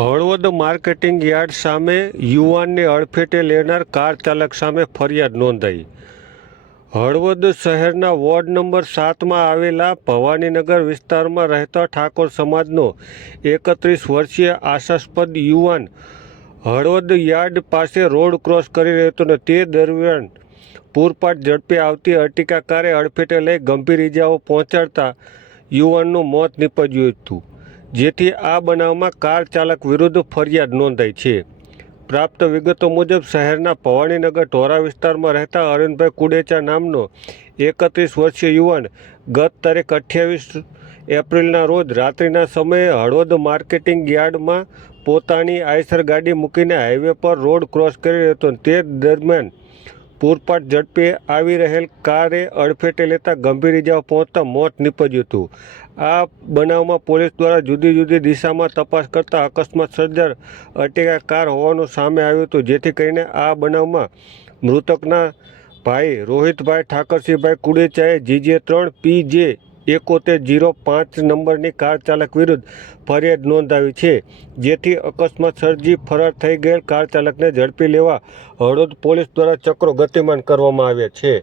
Halvad marketing yard સામે યુવાનને અડફેટે લેનાર કાર ચાલક સામે ફરિયાદ નોંધાઈ. હળવદ શહેરના વોર્ડ નંબર 7માં આવેલા ભવાનીનગર વિસ્તારમાં રહેતા ઠાકોર સમાજનો 31 વર્ષીય આશાસ્પદ યુવાન હળવદ યાર્ડ પાસે રોડ ક્રોસ કરી રહ્યો હતો અને તે દરમિયાન પૂરપાટ ઝડપે આવતી અર્ટિકા કારે અડફેટે લઈ ગંભીર ઇજાઓ પહોંચાડતા યુવાનનું મોત નીપજ્યું હતું, જેથી આ બનાવમાં કાર ચાલક વિરુદ્ધ ફરિયાદ નોંધાઈ છે. પ્રાપ્ત વિગતો મુજબ શહેરના ભવાનીનગર ઢોરા વિસ્તારમાં રહેતા અરવિંદભાઈ કુડેચા નામનો 31 વર્ષીય યુવાન ગત તારીખ 28 એપ્રિલના રોજ રાત્રિના સમયે હળવદ માર્કેટિંગ યાર્ડમાં પોતાની આઈસર ગાડી મૂકીને હાઈવે પર રોડ ક્રોસ કરી રહ્યો હતો. તે દરમિયાન પૂરપાટ ઝડપે આવી રહેલ કારે અડફેટે લેતા ગંભીર ઇજાઓ પહોંચતા મોત નીપજ્યું હતું. આ બનાવમાં પોલીસ દ્વારા જુદી જુદી દિશામાં તપાસ કરતા અકસ્માત સર્જાર અર્ટિકા કાર હોવાનું સામે આવ્યું હતું, જેથી કરીને આ બનાવમાં મૃતકના ભાઈ રોહિતભાઈ ઠાકરસિંહભાઈ કુડેચાએ GJ3 PJ 7105 નંબરની કાર ચાલક વિરુદ્ધ ફરિયાદ નોંધાવી છે, જેથી અકસ્માત સર્જી ફરાર થઈ ગયેલ કાર ચાલકને ઝડપી લેવા હળવદ પોલીસ દ્વારા ચક્રો ગતિમાન કરવામાં આવ્યા છે.